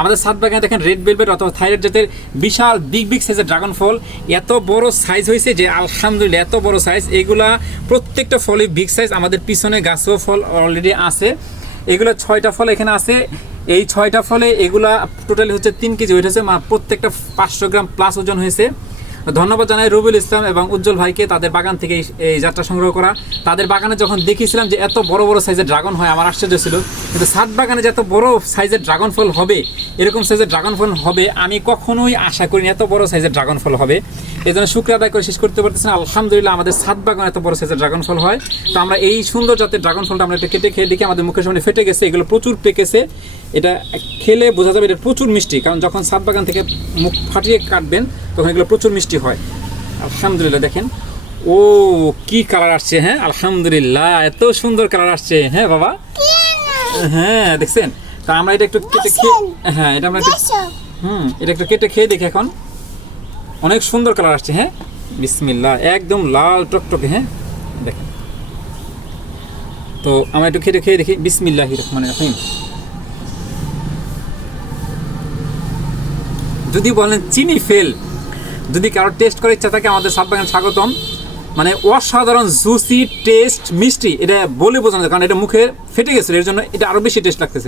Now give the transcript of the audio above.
আমাদের ছাদ বাগানে দেখেন রেড ভেলভেট অথবা থাইরয়েড জাতের বিশাল বিগ সাইজের ড্রাগন ফল। এত বড় সাইজ হয়েছে যে আলহামদুলিল্লাহ, এত বড় সাইজ। এগুলা প্রত্যেকটা ফলই বিগ সাইজ। আমাদের পিছনে গাছেও ফল অলরেডি আছে। এগুলো 6টা ফল এখানে আছে। এই 6টা ফলে এগুলা টোটালি হচ্ছে 3 কেজি ওয়েট হয়েছে, প্রত্যেকটা 500 গ্রাম প্লাস ওজন হয়েছে। ধন্যবাদ জানাই রবিউল ইসলাম এবং উজ্জ্বল ভাইকে, তাদের বাগান থেকে এই জাতটা সংগ্রহ করা। তাদের বাগানে যখন দেখেছিলাম যে এত বড় বড় সাইজের ড্রাগন হয়, আমার আশ্চর্য ছিল। কিন্তু ছাদ বাগানে যে এত বড় সাইজের ড্রাগন ফল হবে, এরকম সাইজের ড্রাগন ফল হবে আমি কখনোই আশা করিনি। এত বড় সাইজের ড্রাগন ফল হবে, এই জন্য শুক্রিয়া আদায় করে শেষ করতে পারতেছি না। আলহামদুলিল্লাহ, আমাদের ছাদ বাগানে এত বড় সাইজের ড্রাগন ফল হয়। তো আমরা এই সুন্দর জাতের ড্রাগন ফলটা আমরা একটু কেটে খেয়ে দেখি। আমাদের মুখের সামনে ফেটে গেছে, এগুলো প্রচুর পেকেছে। এটা খেলে বোঝা যাবে এটা প্রচুর মিষ্টি, কারণ যখন ছাদ বাগান থেকে মুখ ফাটিয়ে কাটবেন তখন এগুলো প্রচুর মিষ্টি হয়। আলহামদুলিল্লাহ, দেখেন ও কি কালার আসছে। হ্যাঁ আলহামদুলিল্লাহ, এত সুন্দর কালার আসছে। হ্যাঁ বাবা, হ্যাঁ দেখছেন। তা আমরা এটা একটু কেটে খেয়ে, হ্যাঁ এটা আমরা এটা একটু কেটে খেয়ে দেখি। এখন অনেক সুন্দর কালার আসছে। হ্যাঁ বিসমিল্লাহ, একদম লাল টকটকে। হ্যাঁ দেখেন, তো আমরা একটু কেটে খেয়ে দেখি। বিসমিল্লাহির রহমানির রহিম। যদি বলেন চিনি ফেল, যদি কারোর টেস্ট করার ইচ্ছা থাকে আমাদের ছাদ বাগানে স্বাগতম। মানে অসাধারণ জুসি টেস্ট, মিষ্টি, এটা বলে বোঝানো যায়, কারণ এটা মুখে ফেটে গেছে, এর জন্য এটা আরও বেশি টেস্ট লাগতেছে।